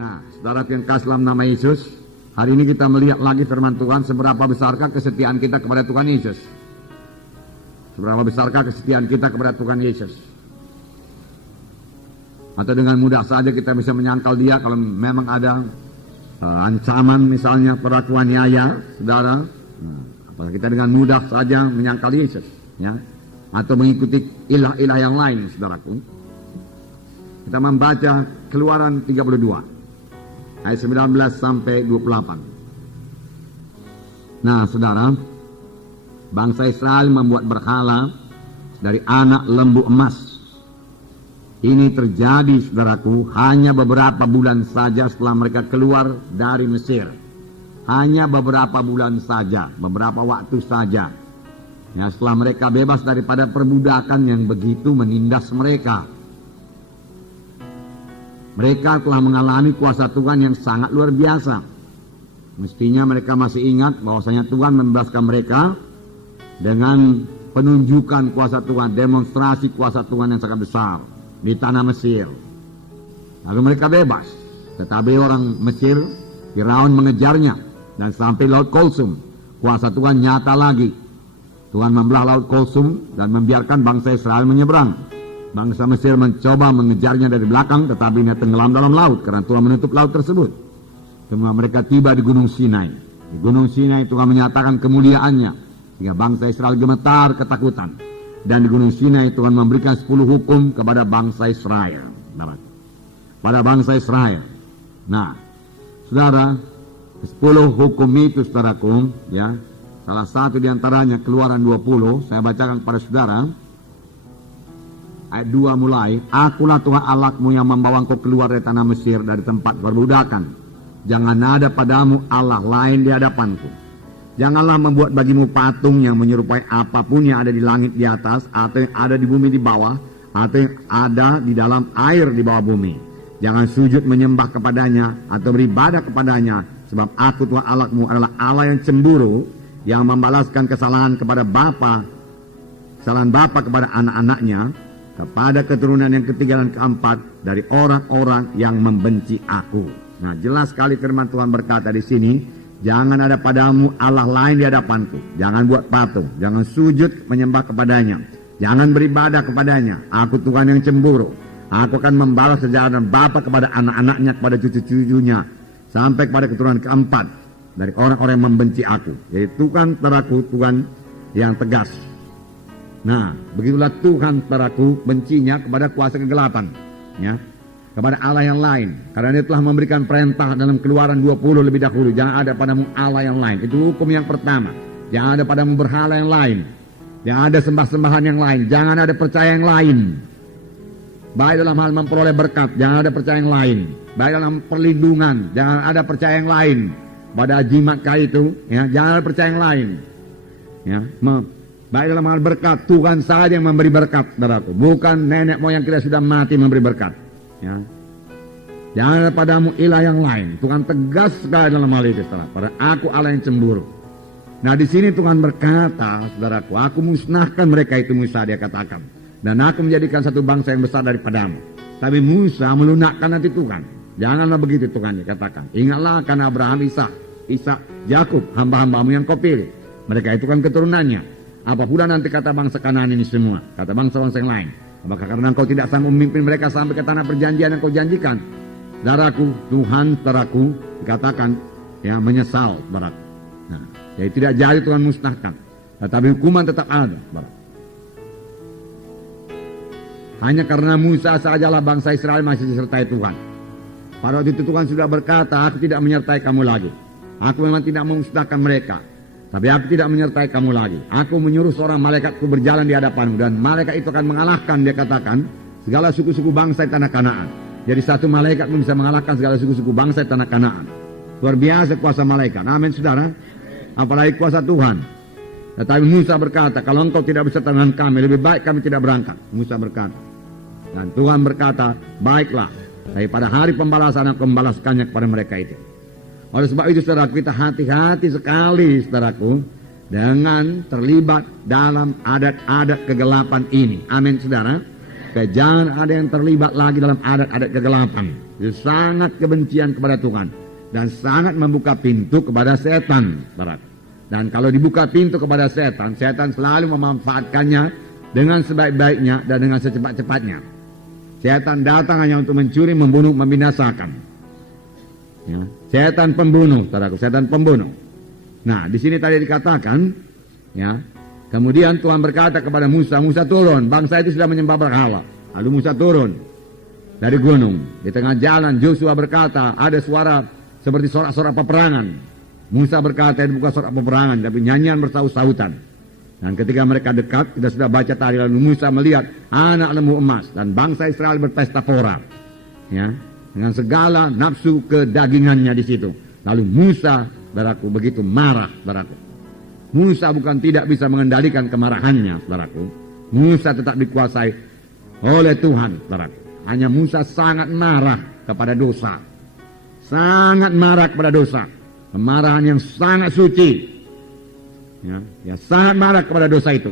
Nah, saudara yang kasih dalam nama Yesus, hari ini kita melihat lagi firman Tuhan, seberapa besarkah kesetiaan kita kepada Tuhan Yesus. Seberapa besarkah kesetiaan kita kepada Tuhan Yesus. Atau dengan mudah saja kita bisa menyangkal dia kalau memang ada ancaman misalnya perlakuan niaya, saudara. Apalagi kita dengan mudah saja menyangkal Yesus, ya, atau mengikuti ilah-ilah yang lain, saudaraku. Kita membaca Keluaran 32 ayat 19 sampai 28. Nah, saudara, bangsa Israel membuat berhala dari anak lembu emas. Ini terjadi, saudaraku, hanya beberapa bulan saja setelah mereka keluar dari Mesir. Hanya beberapa bulan saja, beberapa waktu saja. Ya, setelah mereka bebas daripada perbudakan yang begitu menindas mereka. Mereka telah mengalami kuasa Tuhan yang sangat luar biasa. Mestinya mereka masih ingat bahwasanya Tuhan membebaskan mereka dengan penunjukan kuasa Tuhan, demonstrasi kuasa Tuhan yang sangat besar di tanah Mesir. Lalu mereka bebas, tetapi orang Mesir, Firaun mengejarnya dan sampai Laut Kulsum. Kuasa Tuhan nyata lagi. Tuhan membelah Laut Kulsum dan membiarkan bangsa Israel menyeberang. Bangsa Mesir mencoba mengejarnya dari belakang, tetapi dia tenggelam dalam laut karena Tuhan menutup laut tersebut. Semua mereka tiba di Gunung Sinai. Di Gunung Sinai Tuhan menyatakan kemuliaannya sehingga bangsa Israel gemetar ketakutan. Dan di Gunung Sinai Tuhan memberikan 10 hukum kepada bangsa Israel. Pada bangsa Israel. Nah, saudara, 10 hukum itu, saudaraku, ya, salah satu diantaranya Keluaran 20, saya bacakan kepada saudara. Ayat 2 mulai, Akulah Tuhan Allahmu yang membawa engkau keluar dari tanah Mesir, dari tempat perbudakan. Jangan ada padamu Allah lain di hadapanku. Janganlah membuat bagimu patung yang menyerupai apapun yang ada di langit di atas, atau yang ada di bumi di bawah, atau yang ada di dalam air di bawah bumi. Jangan sujud menyembah kepadanya, atau beribadah kepadanya, sebab aku Tuhan Allahmu adalah Allah yang cemburu, yang membalaskan kesalahan kepada kesalahan bapa kepada anak-anaknya, kepada keturunan yang ketiga dan keempat dari orang-orang yang membenci aku. Nah, jelas sekali firman Tuhan berkata di sini, jangan ada padamu Allah lain di hadapanku. Jangan buat patung, jangan sujud menyembah kepadanya, jangan beribadah kepadanya. Aku Tuhan yang cemburu. Aku akan membalas kejahatan bapa kepada anak-anaknya, kepada cucu-cucunya, sampai kepada keturunan keempat dari orang-orang yang membenci aku. Jadi Tuhan teraku, Tuhan yang tegas. Nah, begitulah Tuhan teraku bencinya kepada kuasa kegelapan, ya, kepada Allah yang lain. Karena dia telah memberikan perintah dalam Keluaran 20 lebih dahulu, jangan ada padamu Allah yang lain. Itu hukum yang pertama. Jangan ada padamu berhala yang lain, jangan ada sembah-sembahan yang lain, jangan ada percaya yang lain. Baik dalam hal memperoleh berkat, jangan ada percaya yang lain. Baik dalam perlindungan, jangan ada percaya yang lain. Pada jimat kali itu, ya, jangan ada percaya yang lain. Ya, baik dalam hal berkat, Tuhan saja yang memberi berkat, saudaraku. Bukan nenek moyang kita sudah mati memberi berkat. Ya. Jangan ada padamu ilah yang lain. Tuhan tegas sekali dalam hal itu, saudara. Pada aku Allah yang cemburu. Nah, di sini Tuhan berkata, saudaraku, aku musnahkan mereka itu, Musa dia katakan. Dan aku menjadikan satu bangsa yang besar daripadamu. Tapi Musa melunakkan hati Tuhan. Janganlah begitu, Tuhan katakan. Ingatlah akan Abraham, Ishak, Yakub, hamba-hambamu yang kau pilih. Mereka itu kan keturunannya. Apa pula nanti kata bangsa Kanaan ini semua, kata bangsa-bangsa yang lain. Apakah karena engkau tidak sanggup memimpin mereka sampai ke tanah perjanjian yang kau janjikan? Saudaraku, Tuhan saudaraku dikatakan, ya, menyesal, saudaraku. Nah, jadi tidak jadi Tuhan musnahkan, tetapi hukuman tetap ada, saudaraku. Hanya karena Musa sajalah bangsa Israel masih disertai Tuhan. Pada waktu itu Tuhan sudah berkata, aku tidak menyertai kamu lagi. Aku memang tidak memusnahkan mereka, tapi aku tidak menyertai kamu lagi. Aku menyuruh seorang malaikatku berjalan di hadapanmu, dan malaikat itu akan mengalahkan, dia katakan, segala suku-suku bangsa di tanah Kanaan. Jadi satu malaikat pun bisa mengalahkan segala suku-suku bangsa di tanah Kanaan. Luar biasa kuasa malaikat. Amin, saudara. Apalagi kuasa Tuhan. Tetapi Musa berkata, kalau engkau tidak beserta dengan kami, lebih baik kami tidak berangkat. Musa berkata. Dan Tuhan berkata, baiklah. Tapi pada hari pembalasan aku membalaskannya kepada mereka itu. Oleh sebab itu, saudaraku, kita hati-hati sekali, saudaraku, dengan terlibat dalam adat-adat kegelapan ini. Amin, saudara. Jangan ada yang terlibat lagi dalam adat-adat kegelapan. Itu sangat kebencian kepada Tuhan dan sangat membuka pintu kepada setan, saudara. Dan kalau dibuka pintu kepada setan, setan selalu memanfaatkannya dengan sebaik-baiknya dan dengan secepat-cepatnya. Setan datang hanya untuk mencuri, membunuh, membinasakan. Ya, setan pembunuh, saudaraku, setan pembunuh. Nah, di sini tadi dikatakan, ya, kemudian Tuhan berkata kepada Musa, Musa turun, bangsa itu sudah menyembah berhala. Lalu Musa turun dari gunung. Di tengah jalan Joshua berkata, ada suara seperti sorak-sorak peperangan. Musa berkata, itu bukan sorak peperangan, tapi nyanyian bersaut-sautan. Dan ketika mereka dekat, kita sudah baca tadi, lalu Musa melihat anak lembu emas dan bangsa Israel berpesta pora, ya, dengan segala nafsu kedagingannya di situ. Lalu Musa, saudaraku, begitu marah, saudaraku. Musa bukan tidak bisa mengendalikan kemarahannya, saudaraku. Musa tetap dikuasai oleh Tuhan, saudaraku. Hanya Musa sangat marah kepada dosa, sangat marah kepada dosa. Kemarahan yang sangat suci, ya sangat marah kepada dosa itu.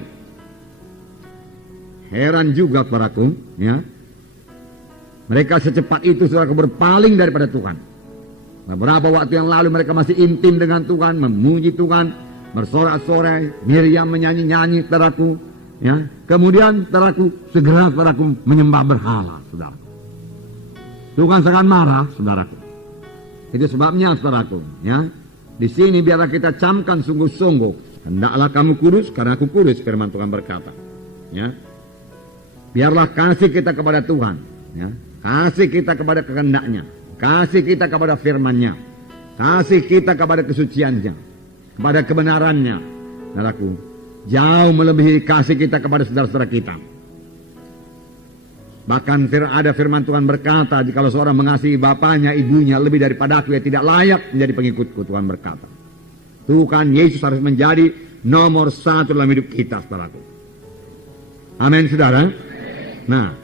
Heran juga saudaraku, ya, mereka secepat itu saudaraku berpaling daripada Tuhan. Beberapa waktu yang lalu mereka masih intim dengan Tuhan, memuji Tuhan, bersorak-sorai, Miriam menyanyi-nyanyi saudaraku, ya. Kemudian saudaraku segera saudaraku menyembah berhala, saudaraku. Tuhan sangat marah, saudaraku. Itu sebabnya saudaraku, ya. Di sini biarlah kita camkan sungguh-sungguh, hendaklah kamu kudus karena aku kudus, firman Tuhan berkata, ya. Biarlah kasih kita kepada Tuhan, ya. Kasih kita kepada kehendaknya, kasih kita kepada firman-Nya, kasih kita kepada kesuciannya, kepada kebenarannya, saudaraku, jauh melebihi kasih kita kepada saudara-saudara kita. Bahkan ada firman Tuhan berkata, jikalau seorang mengasihi bapaknya, ibunya lebih daripada aku, ia tidak layak menjadi pengikutku, Tuhan berkata. Tuhan Yesus harus menjadi nomor satu dalam hidup kita, saudaraku. Amin, saudara. Nah,